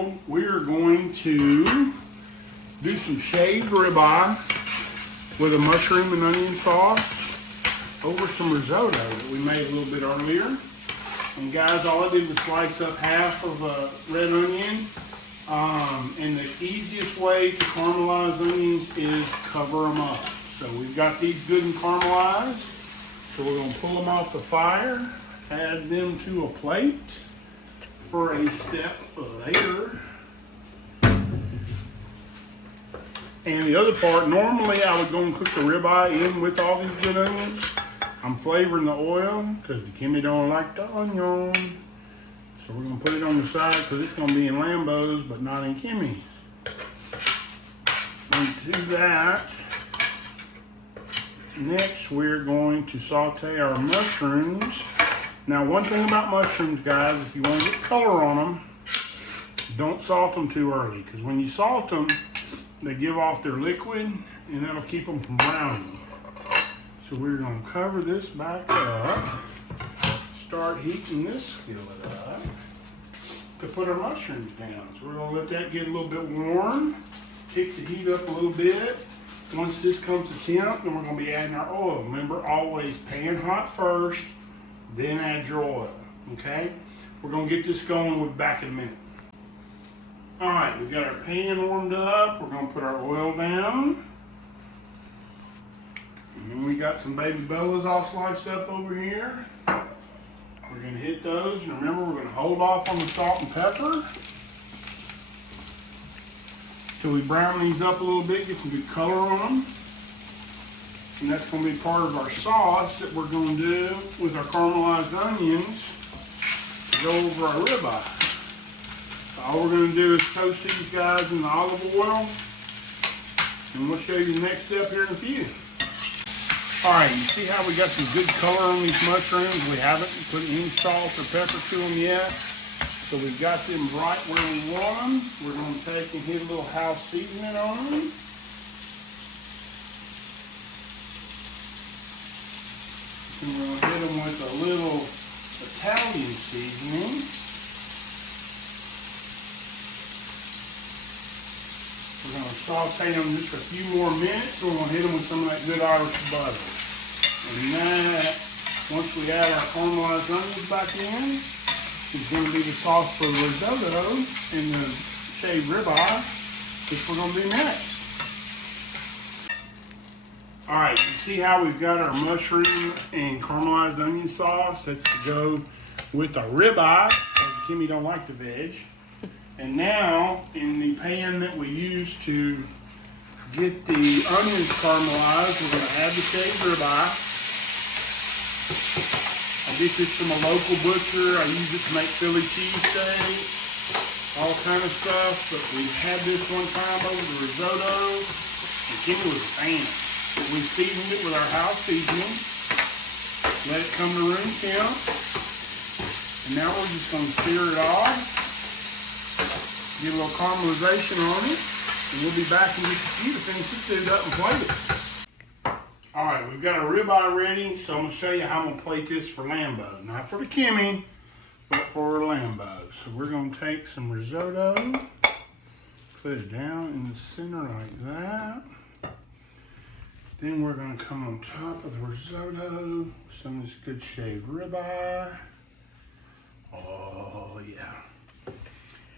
world, we are going to do some shaved ribeye with a mushroom and onion sauce over some risotto that we made a little bit earlier. And guys, all I did was slice up half of a red onion. And the easiest way to caramelize onions is cover them up. So we've got these good and caramelized. So we're going to pull them off the fire, add them to a plate for a step later. And the other part, normally I would go and cook the ribeye in with all these good onions. I'm flavoring the oil because the Kimmy don't like the onion. So we're going to put it on the side because it's going to be in Lambo's but not in Kimmy's. And do that. Next, we're going to saute our mushrooms. Now, one thing about mushrooms, guys, if you want to get color on them, don't salt them too early, because when you salt them, they give off their liquid, and that'll keep them from browning. So we're going to cover this back up, start heating this skillet up to put our mushrooms down. So we're going to let that get a little bit warm, kick the heat up a little bit. Once this comes to temp, then we're going to be adding our oil. Remember, always pan hot first, then add your oil, okay? We're going to get this going. We'll be back in a minute. All right, we've got our pan warmed up. We're going to put our oil down. And then we got some baby bellas all sliced up over here. We're going to hit those. And remember, we're going to hold off on the salt and pepper till we brown these up a little bit, get some good color on them. And that's going to be part of our sauce that we're going to do with our caramelized onions to go over our ribeye. So all we're going to do is toast these guys in the olive oil, and we'll show you the next step here in a few. All right, you see how we got some good color on these mushrooms? We haven't put any salt or pepper to them yet. So we've got them right where we want them. We're going to take and hit a little house seasoning on them. And we're going to hit them with a little Italian seasoning. We're going to saute them just a few more minutes. We're going to hit them with some of that good Irish butter. And that, once we add our caramelized onions back in, is going to be the sauce for the risotto and the shaved ribeye, which we're going to do next. All right, you see how we've got our mushroom and caramelized onion sauce that's to go with our ribeye, because Kimmy don't like the veg. And now, in the pan that we use to get the onions caramelized, we're going to add the shaved ribeye. I get this from a local butcher. I use it to make Philly cheesesteak, all kind of stuff. But we had this one time over the risotto, and Kimmy was a fan. We seasoned it with our house seasoning, let it come to room temp, and now we're just going to sear it off, get a little caramelization on it, and we'll be back in just a few to finish this dude up and plate it. All right, we've got our ribeye ready, so I'm going to show you how I'm going to plate this for Lambo. Not for the Kimmy, but for Lambo. So we're going to take some risotto, put it down in the center like that. Then we're going to come on top of the risotto, some of this good shaved ribeye. Oh, yeah.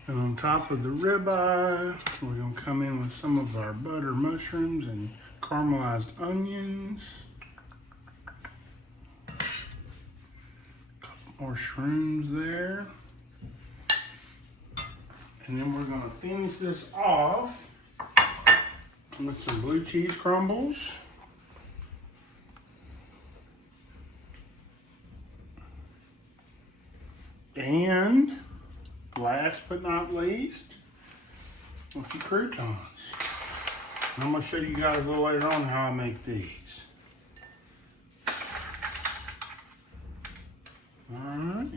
And on top of the ribeye, we're going to come in with some of our butter mushrooms and caramelized onions. Couple more shrooms there. And then we're going to finish this off with some blue cheese crumbles. And last but not least, a few croutons. And I'm going to show you guys a little later on how I make these. Alright.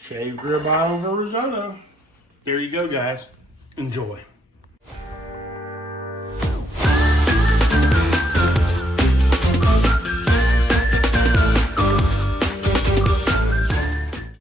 Shaved ribeye over risotto. There you go, guys. Enjoy.